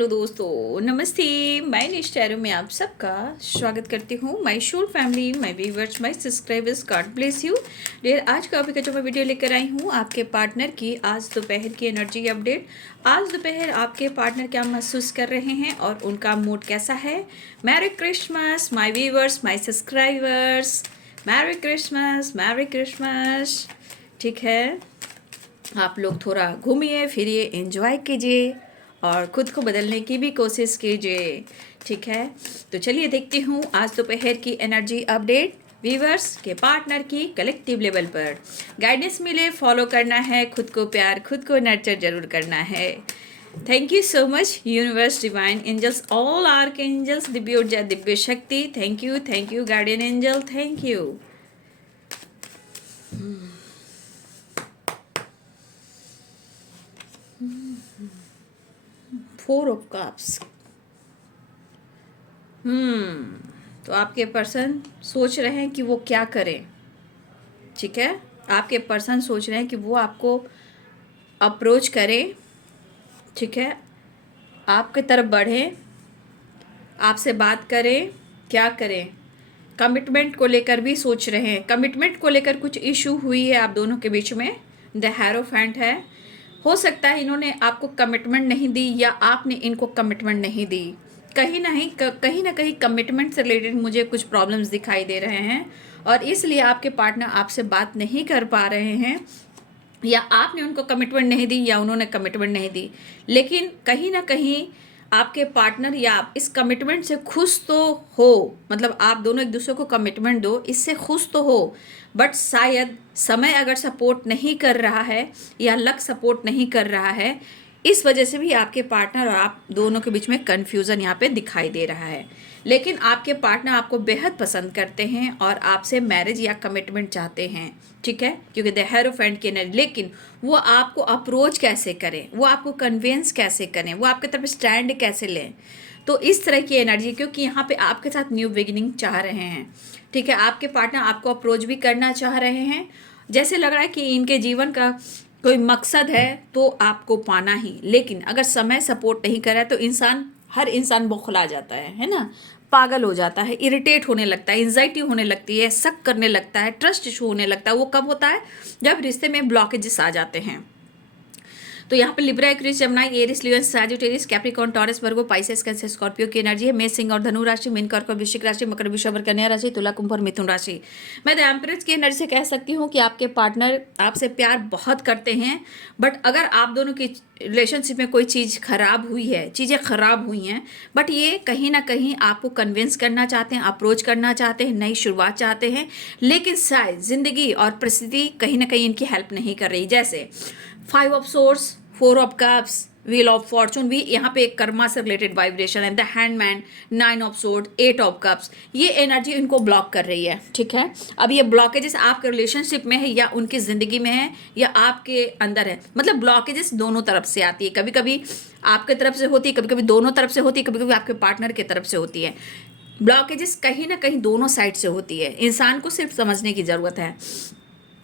Hello दोस्तों, नमस्ते। मैं निष्ठा में आप सबका स्वागत करती हूँ। My whole family, my viewers, my subscribers, God bless you dear. आज का अभी का जो मैं वीडियो लेकर आई हूँ आपके पार्टनर की आज दोपहर की एनर्जी अपडेट। आज दोपहर आपके पार्टनर क्या महसूस कर रहे हैं और उनका मूड कैसा है। Merry Christmas my viewers, my subscribers. Merry Christmas, merry Christmas. ठीक है, आप लोग थोड़ा घूमिए फिरिए, एंजॉय कीजिए और ख़ुद को बदलने की भी कोशिश कीजिए। ठीक है, तो चलिए देखती हूँ आज दोपहर की एनर्जी अपडेट। व्यूअर्स के पार्टनर की कलेक्टिव लेवल पर गाइडेंस मिले, फॉलो करना है, खुद को प्यार, खुद को नर्चर जरूर करना है। Thank you so much universe, divine angels, all arch angels, दिव्य ऊर्जा, दिव्य शक्ति। Thank you guardian angel, thank you. Four of cups. तो आपके पर्सन सोच रहे हैं कि वो क्या करें। ठीक है, आपके पर्सन सोच रहे हैं कि वो आपको अप्रोच करें। ठीक है, आपके तरफ बढ़ें, आपसे बात करें, क्या करें। कमिटमेंट को लेकर भी सोच रहे हैं। कमिटमेंट को लेकर कुछ इशू हुई है आप दोनों के बीच में। द हेरोफेंट है। हो सकता है इन्होंने आपको कमिटमेंट नहीं दी या आपने इनको कमिटमेंट नहीं दी। कहीं ना कहीं कमिटमेंट से रिलेटेड मुझे कुछ प्रॉब्लम्स दिखाई दे रहे हैं और इसलिए आपके पार्टनर आपसे बात नहीं कर पा रहे हैं, या आपने उनको कमिटमेंट नहीं दी या उन्होंने कमिटमेंट नहीं दी। लेकिन कहीं ना कहीं आपके पार्टनर या आप इस कमिटमेंट से खुश तो हो, मतलब आप दोनों एक दूसरे को कमिटमेंट दो, इससे खुश तो हो, बट शायद समय अगर सपोर्ट नहीं कर रहा है या लक सपोर्ट नहीं कर रहा है, इस वजह से भी आपके पार्टनर और आप दोनों के बीच में कन्फ्यूज़न यहाँ पे दिखाई दे रहा है। लेकिन आपके पार्टनर आपको बेहद पसंद करते हैं और आपसे मैरिज या कमिटमेंट चाहते हैं। ठीक है, क्योंकि द हेरोफेंट की एनर्जी। लेकिन वो आपको अप्रोच कैसे करें, वो आपको कन्विंस कैसे करें, वो आपके तरफ स्टैंड कैसे लें, तो इस तरह की एनर्जी, क्योंकि यहाँ पे आपके साथ न्यू बिगिनिंग चाह रहे हैं। ठीक है, आपके पार्टनर आपको अप्रोच भी करना चाह रहे हैं। जैसे लग रहा है कि इनके जीवन का कोई मकसद है तो आपको पाना ही। लेकिन अगर समय सपोर्ट नहीं कर रहा है तो हर इंसान बौखला जाता है ना, पागल हो जाता है, इरिटेट होने लगता है, एंजाइटी होने लगती है, शक करने लगता है, ट्रस्ट इशू होने लगता है। वो कब होता है? जब रिश्ते में ब्लॉकेजेस आ जाते हैं। तो यहाँ पे लिब्रा, एक्वेरियस, जेमिनी, एरिस, लियो, सैजिटेरियस, कैप्रिकॉर्न, टॉरस, वर्गो, पाइसेस, कैंसर, स्कॉर्पियो की एनर्जी है। मेष, सिंह और धनु राशि, मीन, कर्क और वृश्चिक राशि, मकर, वृषभ, कन्या राशि, तुला, कुंभ और मिथुन राशि। मैं द एम्प्रेस की एनर्जी से कह सकती हूँ कि आपके पार्टनर आपसे प्यार बहुत करते हैं, बट अगर आप दोनों की रिलेशनशिप में कोई चीज़ खराब हुई है, चीज़ें खराब हुई हैं, बट ये कहीं ना कहीं आपको कन्विंस करना चाहते हैं, अप्रोच करना चाहते हैं, नई शुरुआत चाहते हैं, लेकिन शायद जिंदगी और परिस्थिति कहीं ना कहीं इनकी हेल्प नहीं कर रही। जैसे 5 of source, 4 of cups, wheel of Fortune भी यहाँ पे एक कर्मा से रिलेटेड वाइब्रेशन है। The handman, 9 of sword, 8 of cups, ये एनर्जी इनको ब्लॉक कर रही है। ठीक है, अब ये ब्लॉकेजेस आपके रिलेशनशिप में है या उनकी ज़िंदगी में है या आपके अंदर है, मतलब ब्लॉकेजेस दोनों तरफ से आती है। कभी कभी आपके तरफ से होती है, कभी कभी दोनों तरफ से होती है, कभी कभी आपके पार्टनर की तरफ से होती है। ब्लॉकेजेस कहीं ना कहीं दोनों साइड से होती है, इंसान को सिर्फ समझने की ज़रूरत है।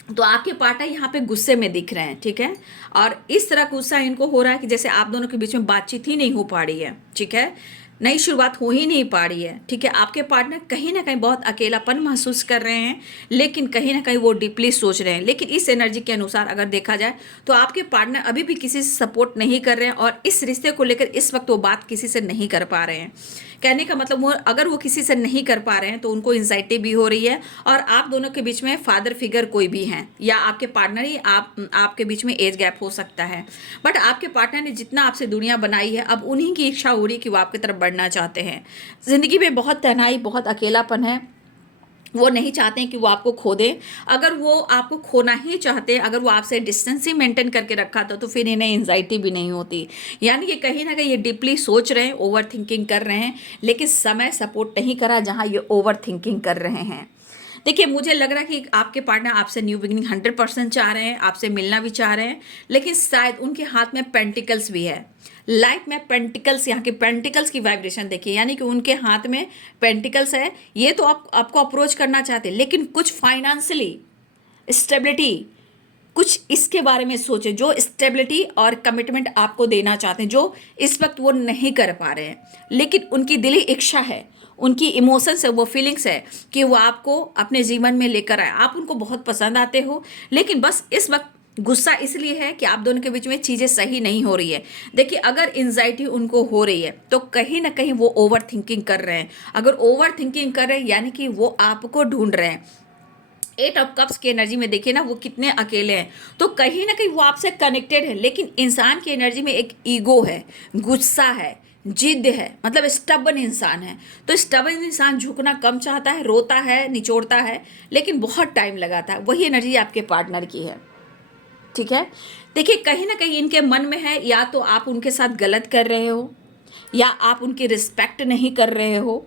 तो आपके पार्टनर यहाँ पे गुस्से में दिख रहे हैं। ठीक है, और इस तरह गुस्सा इनको हो रहा है कि जैसे आप दोनों के बीच में बातचीत ही नहीं हो पा रही है। ठीक है, नई शुरुआत हो ही नहीं पा रही है। ठीक है, आपके पार्टनर कहीं ना कहीं बहुत अकेलापन महसूस कर रहे हैं, लेकिन कहीं ना कहीं वो डीपली सोच रहे हैं। लेकिन इस एनर्जी के अनुसार अगर देखा जाए तो आपके पार्टनर अभी भी किसी से सपोर्ट नहीं कर रहे हैं और इस रिश्ते को लेकर इस वक्त वो बात किसी से नहीं कर पा रहे हैं। कहने का मतलब वो अगर वो किसी से नहीं कर पा रहे हैं तो उनको एंजाइटी भी हो रही है और आप दोनों के बीच में फादर फिगर कोई भी हैं या आपके पार्टनर ही आपके बीच में एज गैप हो सकता है। बट आपके पार्टनर ने जितना आपसे दुनिया बनाई है, अब उन्हीं की इच्छा हो रही कि वो आपकी तरफ बढ़ना चाहते हैं। ज़िंदगी में बहुत तन्हाई, बहुत अकेलापन है, वो नहीं चाहते हैं कि वो आपको खो दें। अगर वो आपको खोना ही चाहते हैं, अगर वो आपसे डिस्टेंस ही मेंटेन करके रखा था तो फिर इन्हें एंजाइटी भी नहीं होती। यानी कि कहीं ना कहीं ये डीपली सोच रहे हैं, ओवर थिंकिंग कर रहे हैं, लेकिन समय सपोर्ट नहीं करा जहां ये ओवर थिंकिंग कर रहे हैं। देखिए, मुझे लग रहा है कि आपके पार्टनर आपसे न्यू बिगिनिंग 100% चाह रहे हैं, आपसे मिलना भी चाह रहे हैं, लेकिन शायद उनके हाथ में पेंटिकल्स भी है। लाइफ में पेंटिकल्स, यहाँ के पेंटिकल्स की वाइब्रेशन देखिए, यानी कि उनके हाथ में पेंटिकल्स है। ये तो आपको अप्रोच करना चाहते हैं, लेकिन कुछ फाइनेंशियली स्टेबिलिटी कुछ इसके बारे में सोचें, जो स्टेबिलिटी और कमिटमेंट आपको देना चाहते हैं, जो इस वक्त वो नहीं कर पा रहे हैं, लेकिन उनकी दिली इच्छा है, उनकी इमोशंस है, वो फीलिंग्स है कि वो आपको अपने जीवन में लेकर आए। आप उनको बहुत पसंद आते हो, लेकिन बस इस वक्त गुस्सा इसलिए है कि आप दोनों के बीच में चीज़ें सही नहीं हो रही है। देखिए, अगर एंजाइटी उनको हो रही है तो कहीं ना कहीं वो ओवर थिंकिंग कर रहे हैं। अगर ओवर थिंकिंग कर रहे हैं यानी कि वो आपको ढूंढ रहे हैं। 8 ऑफ कप्स की एनर्जी में देखिए ना, वो कितने अकेले हैं, तो कहीं ना कहीं वो आपसे कनेक्टेड है। लेकिन इंसान की एनर्जी में एक ईगो है, गुस्सा है, जिद है, मतलब स्टबन इंसान है। तो स्टबन इंसान झुकना कम चाहता है, रोता है, निचोड़ता है, लेकिन बहुत टाइम लगाता है। वही एनर्जी आपके पार्टनर की है, ठीक है। देखिए, कहीं ना कहीं इनके मन में है, या तो आप उनके साथ गलत कर रहे हो, या आप उनकी रिस्पेक्ट नहीं कर रहे हो,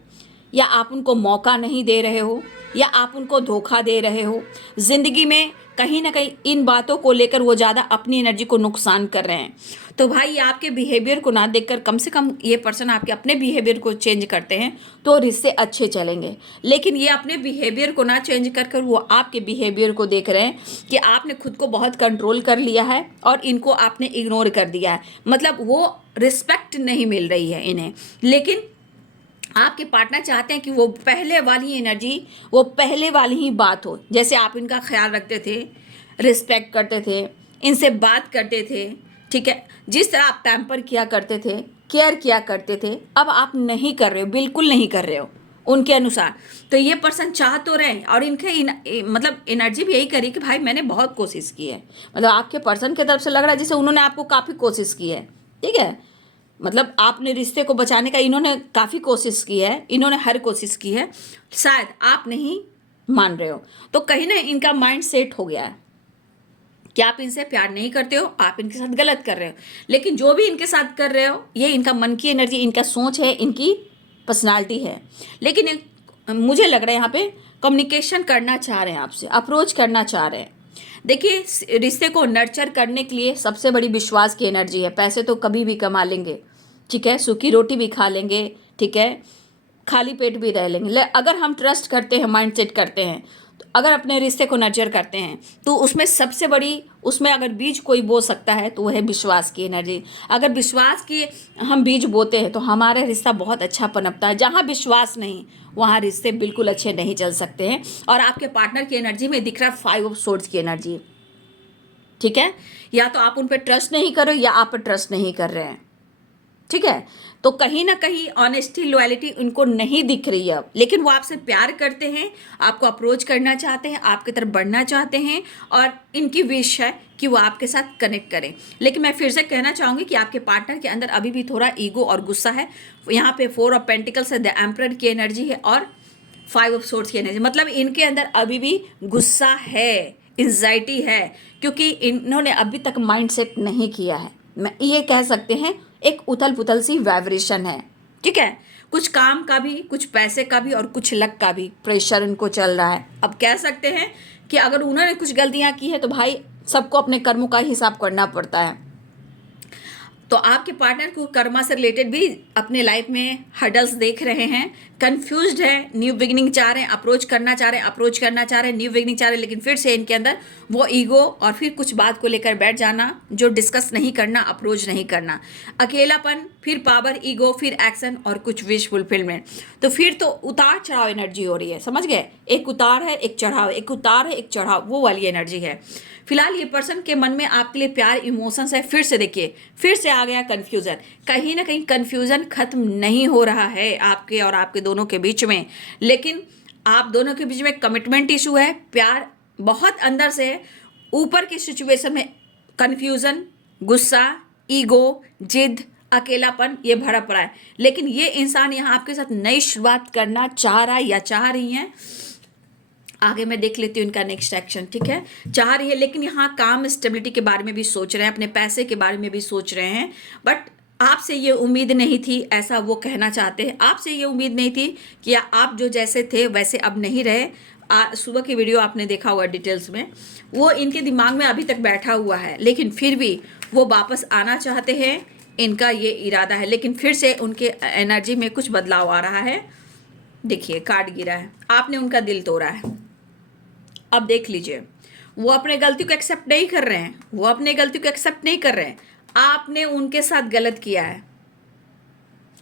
या आप उनको मौका नहीं दे रहे हो, या आप उनको धोखा दे रहे हो। ज़िंदगी में कहीं ना कहीं इन बातों को लेकर वो ज़्यादा अपनी एनर्जी को नुकसान कर रहे हैं। तो भाई, ये आपके बिहेवियर को ना देखकर कम से कम ये पर्सन आपके अपने बिहेवियर को चेंज करते हैं तो रिश्ते अच्छे चलेंगे। लेकिन ये अपने बिहेवियर को ना चेंज कर कर वो आपके बिहेवियर को देख रहे हैं कि आपने खुद को बहुत कंट्रोल कर लिया है और इनको आपने इग्नोर कर दिया है। मतलब वो रिस्पेक्ट नहीं मिल रही है इन्हें। लेकिन आपके पार्टनर चाहते हैं कि वो पहले वाली एनर्जी, वो पहले वाली ही बात हो, जैसे आप इनका ख्याल रखते थे, रिस्पेक्ट करते थे, इनसे बात करते थे, ठीक है, जिस तरह आप पैम्पर किया करते थे, केयर किया करते थे, अब आप नहीं कर रहे हो, बिल्कुल नहीं कर रहे हो उनके अनुसार। तो ये पर्सन चाह तो रहे हैं, और इनके मतलब एनर्जी भी यही करी कि भाई मैंने बहुत कोशिश की है। मतलब आपके पर्सन की तरफ से लग रहा है जैसे उन्होंने आपको काफ़ी कोशिश की है, ठीक है। मतलब आपने रिश्ते को बचाने का इन्होंने काफ़ी कोशिश की है, इन्होंने हर कोशिश की है, शायद आप नहीं मान रहे हो। तो कहीं ना इनका माइंड सेट हो गया है कि आप इनसे प्यार नहीं करते हो, आप इनके साथ गलत कर रहे हो। लेकिन जो भी इनके साथ कर रहे हो, ये इनका मन की एनर्जी, इनका सोच है, इनकी पर्सनालिटी है। लेकिन मुझे लग रहा है यहाँ पे कम्युनिकेशन करना चाह रहे हैं आपसे, अप्रोच करना चाह रहे हैं। देखिए, रिश्ते को नर्चर करने के लिए सबसे बड़ी विश्वास की एनर्जी है। पैसे तो कभी भी कमा लेंगे, ठीक है, सूखी रोटी भी खा लेंगे, ठीक है, खाली पेट भी रह लेंगे। अगर हम ट्रस्ट करते हैं, माइंड सेट करते हैं, तो अगर अपने रिश्ते को नर्चर करते हैं, तो उसमें सबसे बड़ी, उसमें अगर बीज कोई बो सकता है तो वह है विश्वास की एनर्जी। अगर विश्वास की हम बीज बोते हैं तो हमारा रिश्ता बहुत अच्छा पनपता है। जहाँ विश्वास नहीं, वहाँ रिश्ते बिल्कुल अच्छे नहीं चल सकते हैं। और आपके पार्टनर की एनर्जी में दिख रहा है 5 ऑफ सोर्ड्स की एनर्जी, ठीक है। या तो आप उन पर ट्रस्ट नहीं करो, या आप पर ट्रस्ट नहीं कर रहे हैं, ठीक है। तो कहीं ना कहीं ऑनेस्टी, लॉयल्टी उनको नहीं दिख रही है अब। लेकिन वो आपसे प्यार करते हैं, आपको अप्रोच करना चाहते हैं, आपकी तरफ बढ़ना चाहते हैं, और इनकी विश है कि वो आपके साथ कनेक्ट करें। लेकिन मैं फिर से कहना चाहूँगी कि आपके पार्टनर के अंदर अभी भी थोड़ा ईगो और गुस्सा है। यहाँ पे 4 ऑफ पेंटिकल्स है, द एम्परर की एनर्जी है, और 5 ऑफ सोर्ड्स की एनर्जी। मतलब इनके अंदर अभी भी गुस्सा है, एंजाइटी है, क्योंकि इन्होंने अभी तक माइंड सेट नहीं किया है। मैं ये कह सकते हैं एक उथल पुथल सी वाइब्रेशन है, ठीक है। कुछ काम का भी, कुछ पैसे का भी, और कुछ लक का भी प्रेशर इनको चल रहा है। अब कह सकते हैं कि अगर उन्होंने कुछ गलतियां की है तो भाई सबको अपने कर्मों का हिसाब करना पड़ता है। तो आपके पार्टनर को कर्मा से रिलेटेड भी अपने लाइफ में हर्डल्स देख रहे हैं, कंफ्यूज्ड है, न्यू बिगिनिंग चाह रहे हैं, अप्रोच करना चाह रहे हैं, न्यू बिगिनिंग चाह रहे हैं, लेकिन फिर से इनके अंदर वो ईगो और फिर कुछ बात को लेकर बैठ जाना, जो डिस्कस नहीं करना, अप्रोच नहीं करना, अकेलापन, फिर पावर, ईगो, फिर एक्शन, और कुछ विश फुलफिलमेंट। तो फिर तो उतार चढ़ाव एनर्जी हो रही है, समझ गए। एक उतार है, एक चढ़ाव, एक उतार है, एक चढ़ाव, वो वाली एनर्जी है। फिलहाल ये पर्सन के मन में आपके लिए प्यार, इमोशंस है। फिर से देखिए, फिर से आ गया कन्फ्यूज़न। कहीं ना कहीं कन्फ्यूज़न खत्म नहीं हो रहा है आपके और आपके दोनों के बीच में, लेकिन आप दोनों के बीच में कमिटमेंट इशू है, प्यार बहुत अंदर से है, ऊपर की सिचुएशन में कन्फ्यूज़न, गुस्सा, ईगो, जिद, अकेलापन ये भरा पड़ा है। लेकिन ये इंसान यहाँ आपके साथ नई शुरुआत करना चाह रहा है या चाह रही हैं। आगे मैं देख लेती हूँ इनका नेक्स्ट एक्शन, ठीक है। चाह रही है, लेकिन यहाँ काम स्टेबिलिटी के बारे में भी सोच रहे हैं, अपने पैसे के बारे में भी सोच रहे हैं। बट आपसे ये उम्मीद नहीं थी, ऐसा वो कहना चाहते हैं। आपसे ये उम्मीद नहीं थी कि आप जो जैसे थे वैसे अब नहीं रहे। सुबह की वीडियो आपने देखा हुआ डिटेल्स में, वो इनके दिमाग में अभी तक बैठा हुआ है, लेकिन फिर भी वो वापस आना चाहते हैं, इनका ये इरादा है। लेकिन फिर से उनके एनर्जी में कुछ बदलाव आ रहा है। देखिए, कार्ड गिरा है, आपने उनका दिल तोड़ा है। अब देख लीजिए, वो अपने गलती को एक्सेप्ट नहीं कर रहे हैं, वो अपने गलती को एक्सेप्ट नहीं कर रहे हैं। आपने उनके साथ गलत किया है,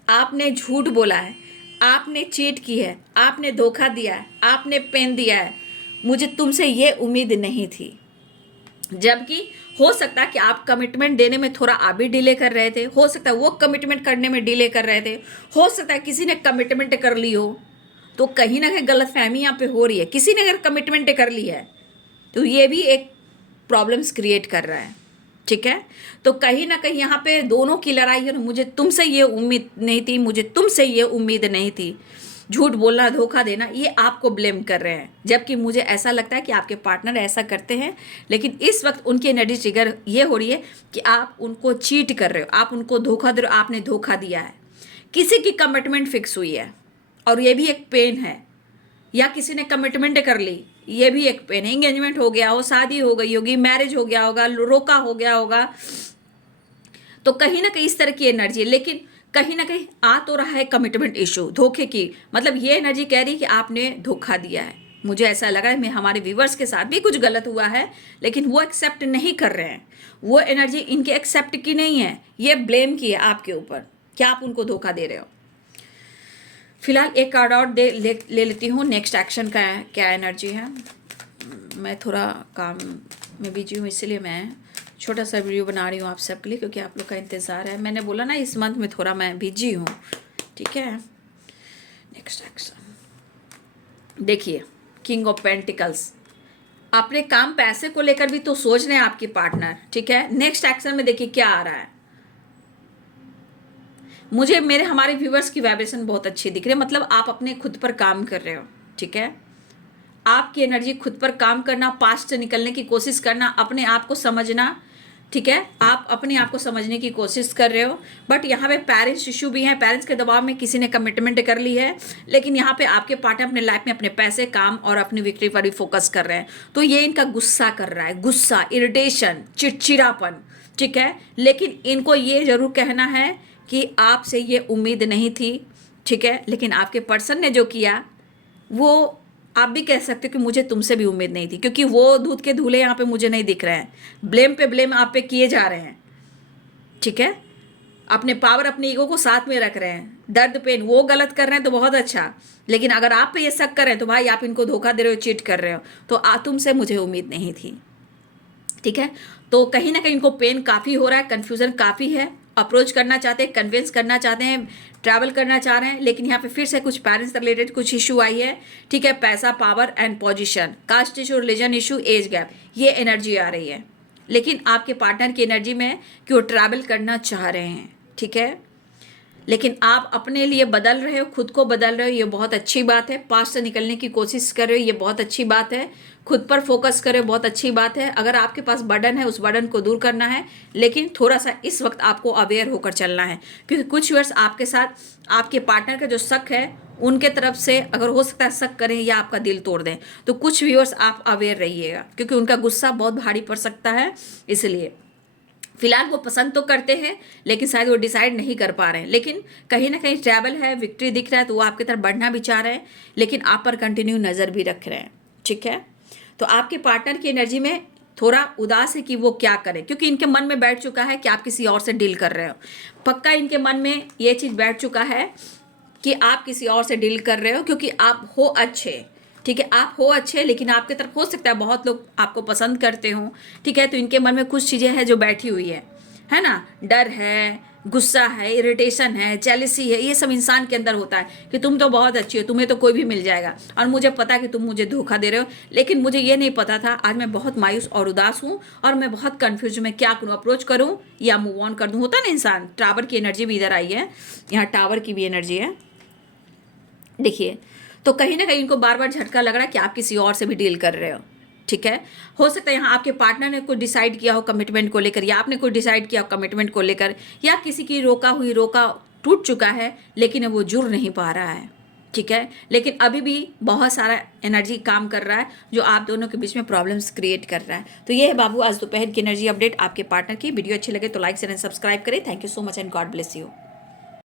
आपने झूठ बोला है, आपने चीट की है, आपने धोखा दिया है, आपने पेन दिया है। मुझे तुमसे ये उम्मीद नहीं थी। जबकि हो सकता है कि आप कमिटमेंट देने में थोड़ा आप भी डिले कर रहे थे, हो सकता है वो कमिटमेंट करने में डिले कर रहे थे, हो सकता है किसी ने कमिटमेंट कर ली हो। तो कहीं ना कहीं गलतफहमी यहाँ पे हो रही है। किसी ने अगर कमिटमेंट कर ली है तो ये भी एक प्रॉब्लम्स क्रिएट कर रहा है, ठीक है। तो कहीं ना कहीं यहाँ पे दोनों की लड़ाई है। मुझे तुमसे ये उम्मीद नहीं थी, मुझे तुमसे ये उम्मीद नहीं थी। झूठ बोलना, धोखा देना, ये आपको ब्लेम कर रहे हैं, जबकि मुझे ऐसा लगता है कि आपके पार्टनर ऐसा करते हैं। लेकिन इस वक्त उनकी एनर्जी ट्रिगर ये हो रही है कि आप उनको चीट कर रहे हो, आप उनको धोखा दे रहे हो, आपने धोखा दिया है। किसी की कमिटमेंट फिक्स हुई है और ये भी एक पेन है, या किसी ने कमिटमेंट कर ली, ये भी एक पेन है। एंगेजमेंट हो गया हो, शादी हो गई होगी, मैरिज हो गया होगा, रोका हो गया होगा, तो कहीं ना कहीं इस तरह की एनर्जी है। लेकिन कहीं ना कहीं आ तो रहा है कमिटमेंट इशू, धोखे की, मतलब ये एनर्जी कह रही है कि आपने धोखा दिया है। मुझे ऐसा लगा है, मैं हमारे व्यूवर्स के साथ भी कुछ गलत हुआ है, लेकिन वो एक्सेप्ट नहीं कर रहे हैं। वो एनर्जी इनके एक्सेप्ट की नहीं है, ये ब्लेम की है आपके ऊपर, क्या आप उनको धोखा दे रहे हो। फिलहाल एक कार्ड और ले लेती हूँ। नेक्स्ट एक्शन का क्या एनर्जी है। मैं थोड़ा काम में बिजी हूँ, इसलिए मैं छोटा सा वीडियो बना रही हूँ आप सबके लिए, क्योंकि आप लोग का इंतज़ार है। मैंने बोला ना इस मंथ में थोड़ा मैं बिजी हूँ, ठीक है। नेक्स्ट एक्शन देखिए, किंग ऑफ पेंटिकल्स। अपने काम पैसे को लेकर भी तो सोच रहे हैं आपके पार्टनर, ठीक है। नेक्स्ट एक्शन में देखिए क्या आ रहा है। मुझे हमारे व्यूवर्स की वाइब्रेशन बहुत अच्छी दिख रही है, मतलब आप अपने खुद पर काम कर रहे हो, ठीक है। आपकी एनर्जी खुद पर काम करना, पास्ट से निकलने की कोशिश करना, अपने आप को समझना, ठीक है। आप अपने आप को समझने की कोशिश कर रहे हो। बट यहाँ पे पेरेंट्स इशू भी है, पेरेंट्स के दबाव में किसी ने कमिटमेंट कर ली है। लेकिन यहाँ पे आपके पार्टनर अपने लाइफ में अपने पैसे, काम और अपनी विक्ट्री पर भी फोकस कर रहे हैं। तो ये इनका गुस्सा कर रहा है, गुस्सा, इरिटेशन, चिड़चिड़ापन, ठीक है। लेकिन इनको ये जरूर कहना है कि आपसे ये उम्मीद नहीं थी, ठीक है। लेकिन आपके पर्सन ने जो किया वो आप भी कह सकते हो कि मुझे तुमसे भी उम्मीद नहीं थी, क्योंकि वो दूध के धूले यहाँ पे मुझे नहीं दिख रहे हैं। ब्लेम पे ब्लेम आप पे किए जा रहे हैं, ठीक है। अपने पावर, अपने ईगो को साथ में रख रहे हैं। दर्द पेन वो गलत कर रहे हैं तो बहुत अच्छा, लेकिन अगर आप पे ये शक कर रहे हैं तो भाई आप इनको धोखा दे रहे हो, चीट कर रहे हो। तो तुमसे मुझे उम्मीद नहीं थी, ठीक है। तो कहीं ना कहीं इनको पेन काफ़ी हो रहा है, कन्फ्यूज़न काफ़ी है। अप्रोच करना चाहते हैं, कन्विंस करना चाहते हैं, ट्रैवल करना चाह रहे हैं, लेकिन यहाँ पे फिर से कुछ पेरेंट्स रिलेटेड कुछ इशू आई है, ठीक है। पैसा, power and position, caste issue, religion issue, age gap, ये एनर्जी आ रही है। लेकिन आपके पार्टनर की एनर्जी में कि वो ट्रैवल करना चाह रहे हैं, ठीक है। लेकिन आप अपने लिए बदल रहे हो, खुद को बदल रहे हो, ये बहुत अच्छी बात है। पास्ट से निकलने की कोशिश कर रहे हो, ये बहुत अच्छी बात है। खुद पर फोकस करें, बहुत अच्छी बात है। अगर आपके पास बर्डन है, उस बर्डन को दूर करना है, लेकिन थोड़ा सा इस वक्त आपको अवेयर होकर चलना है, क्योंकि कुछ व्यूअर्स आपके साथ, आपके पार्टनर का जो शक है उनके तरफ से अगर हो सकता है शक करें या आपका दिल तोड़ दें। तो कुछ व्यूअर्स आप अवेयर रहिएगा, क्योंकि उनका गुस्सा बहुत भारी पड़ सकता है। इसलिए फिलहाल वो पसंद तो करते हैं, लेकिन शायद वो डिसाइड नहीं कर पा रहे हैं। लेकिन कहीं ना कहीं ट्रैवल है, विक्ट्री दिख रहा है, तो वो आपकी तरफ बढ़ना भी चाह रहे हैं, लेकिन आप पर कंटिन्यू नज़र भी रख रहे हैं, ठीक है। तो आपके पार्टनर की एनर्जी में थोड़ा उदास है कि वो क्या करें, क्योंकि इनके मन में बैठ चुका है कि आप किसी और से डील कर रहे हो। पक्का इनके मन में ये चीज़ बैठ चुका है कि आप किसी और से डील कर रहे हो, क्योंकि आप हो अच्छे, ठीक है। आप हो अच्छे, लेकिन आपके तरफ हो सकता है बहुत लोग आपको पसंद करते हो, ठीक है। तो इनके मन में कुछ चीज़ें हैं जो बैठी हुई है ना। डर है, गुस्सा है, इरिटेशन है, जेलसी है, ये सब इंसान के अंदर होता है कि तुम तो बहुत अच्छी हो, तुम्हें तो कोई भी मिल जाएगा, और मुझे पता है कि तुम मुझे धोखा दे रहे हो। लेकिन मुझे ये नहीं पता था, आज मैं बहुत मायूस और उदास हूँ, और मैं बहुत कन्फ्यूज हूँ, मैं क्या करूँ, अप्रोच करूँ या मूव ऑन कर दूँ। होता ना इंसान। टावर की एनर्जी भी इधर आई है, यहाँ टावर की भी एनर्जी है, देखिए। तो कहीं ना कहीं इनको बार बार झटका लग रहा है कि आप किसी और से भी डील कर रहे हो, ठीक है। हो सकता है यहाँ आपके पार्टनर ने कोई डिसाइड किया हो कमिटमेंट को लेकर, या आपने कोई डिसाइड किया हो कमिटमेंट को लेकर, या किसी की रोका टूट चुका है, लेकिन वो जुड़ नहीं पा रहा है, ठीक है। लेकिन अभी भी बहुत सारा एनर्जी काम कर रहा है, जो आप दोनों के बीच में प्रॉब्लम्स क्रिएट कर रहा है। तो ये है बाबू आज दोपहर की एनर्जी अपडेट आपके पार्टनर की। वीडियो अच्छी लगे तो लाइक शेयर एंड सब्सक्राइब करें। Thank you so much and God bless you.